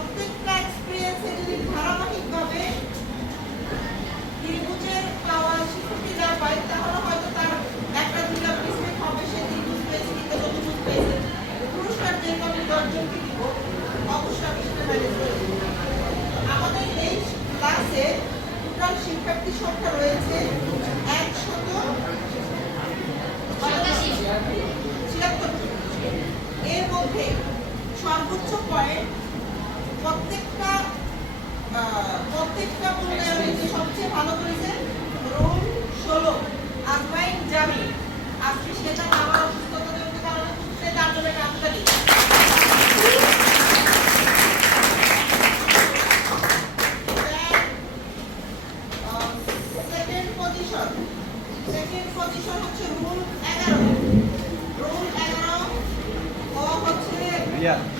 প্রত্যেকটা এক্সপিরিয়েন্সে যদি ধারাবাহিকভাবে ত্রিভুজের পাওয়া শিশুটিরা পায় একটা দুটা পেয়েছে কিংবা পুরস্কার যেহেতু আমি দশজনকে অবশ্যই আমি আমাদের এই ক্লাসে টোটাল শিক্ষার্থী সংখ্যা রয়েছে একশত ছিয়াত্তর এর মধ্যে সর্বোচ্চ yeah.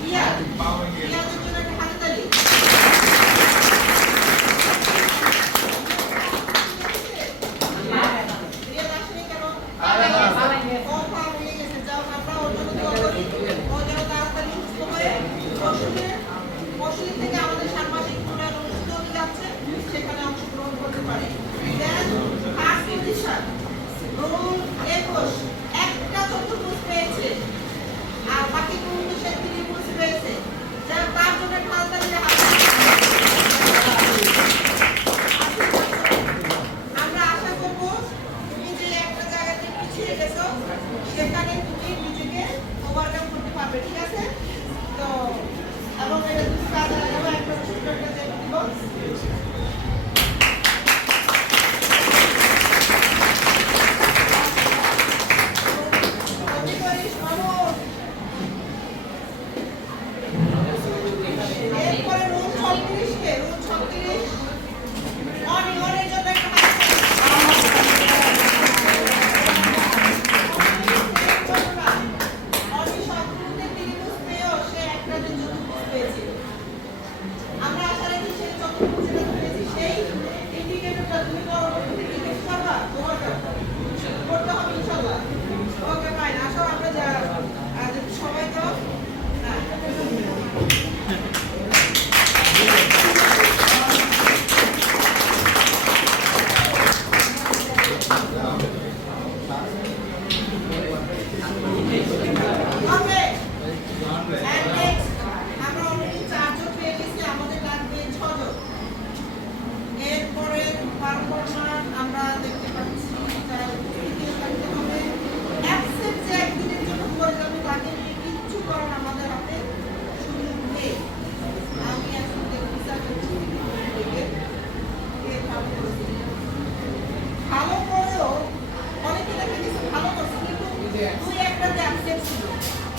দুই একটা যে ছিল।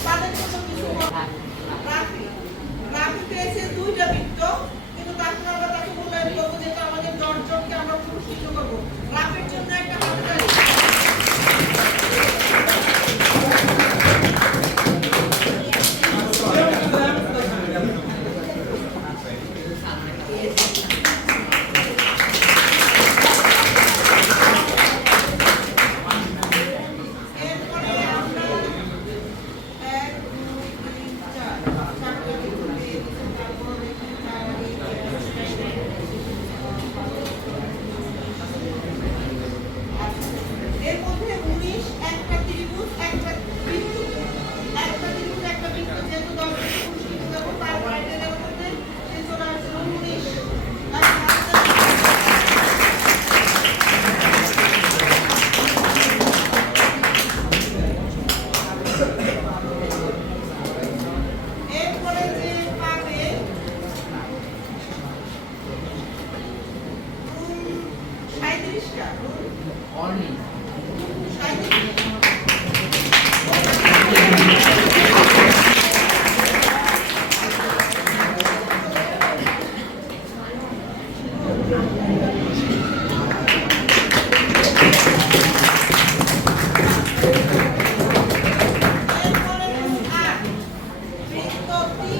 তাদের জন্য কিছু হ্যাঁ। রাফি। রাফি পেয়েছে দুইটা কিন্তু তারপর আমরা তাকে মূল্যায়ন করব যেটা আমাদের দশজনকে আমরা পুরস্কৃত করব। রাফির জন্য একটা হাতে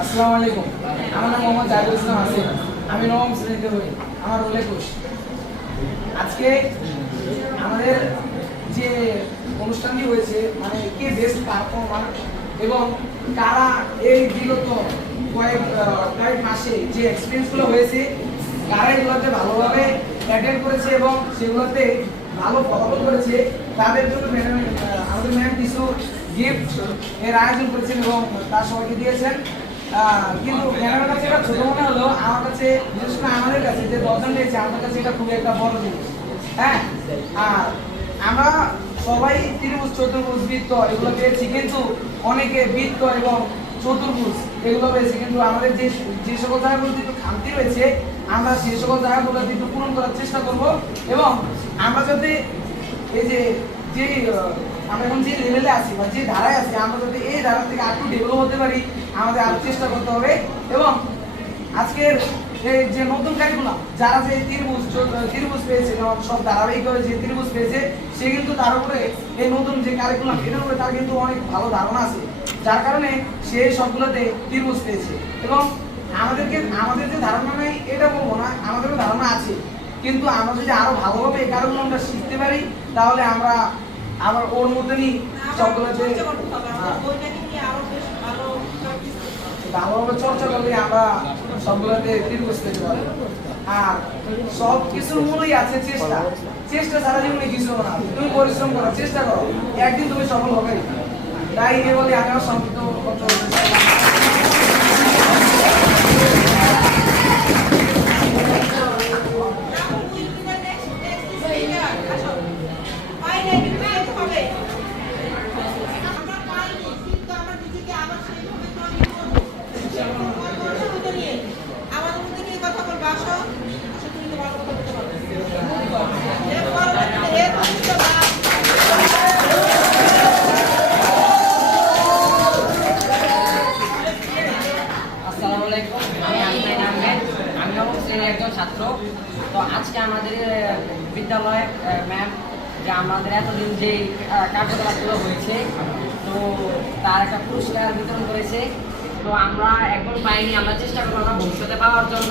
আসসালামু আলাইকুম। আমার নাম মোহাম্মদ জাহিদুল ইসলাম আসিফ আমি নবম শ্রেণীতে পড়ি আমার রোল একুশ আজকে আমাদের যে অনুষ্ঠানটি হয়েছে মানে কে বেস্ট পারফর্মার এবং কারা এই বিগত কয়েক কয়েক মাসে যে এক্সপিরিয়েন্সগুলো হয়েছে, কারা এগুলোতে ভালোভাবে অ্যাটেন্ড করেছে এবং সেগুলোতে ভালো ফলাফল করেছে, তাদের জন্য ম্যাডাম আমাদের ম্যাম কিছু গিফট এর আয়োজন করেছেন এবং তার সবাইকে দিয়েছেন। কিন্তু ম্যাডামের কাছে এটা ছোট মনে হলো। আমার কাছে, বিশেষ করে আমাদের কাছে যে দর্শন দিয়েছে আমার কাছে এটা খুবই একটা বড় জিনিস। হ্যাঁ? আর আমরা সবাই ত্রিভুজ, চতুর্ভুজ, বৃত্ত, এগুলো পেয়েছি। কিন্তু অনেকে বৃত্ত এবং চতুর্ভুজ, এগুলো পেয়েছি। কিন্তু আমাদের যে যে সকল জায়গাগুলোতে একটু খামতি রয়েছে, আমরা সেই সকল জায়গাগুলোতে একটু পূরণ করার চেষ্টা করব। এবং আমরা যাতে এই যে যে আমরা এখন যে লেভেলে আছি বা যে ধারায় আছি, আমরা যাতে এই ধারা থেকে আর একটু ডেভেলপ হতে পারি, আমাদের আরও চেষ্টা করতে হবে। এবং আজকের যে নতুন কারিকুলাম যারা যে ত্রিভুজ ত্রিভুজ পেয়েছে সব ধারাবাহিকভাবে যে ত্রিভুজ পেয়েছে, সে কিন্তু তার উপরে এই নতুন যে কারিকুলাম এটার উপরে তার কিন্তু অনেক ভালো ধারণা আছে। যার কারণে সে সবগুলোতে ত্রিভুজ পেয়েছে। এবং আমাদেরকে, আমাদের যে ধারণা নেই, এটা বলব না, আমাদেরও ধারণা আছে। কিন্তু আমরা যদি আরও ভালোভাবে এই কারিকুলামটা শিখতে পারি, তাহলে আমরা আমার ওর মধ্যেই করতে হবে। ভালোভাবে চর্চা করলে আমরা সবগুলোতে তীর্থ পেতে পারব। আর সব কিছুর মূলেই আছে চেষ্টা। চেষ্টা সারা জীবনে কিছু না। তুমি পরিশ্রম করো চেষ্টা করো। একদিন তুমি সফল হবে তাই এ বলে আমি আমার সংক্ষিপ্ত ছাত্র। তো আজকে আমাদের আহ, বিদ্যালয়ের ম্যাম যে আমাদের এতদিন যে কার্যকলাপগুলো হয়েছে তো তার একটা পুরস্কার বিতরণ করেছে। তো আমরা এখন পাইনি। আমরা চেষ্টা করব ভবিষ্যতে পাওয়ার জন্য।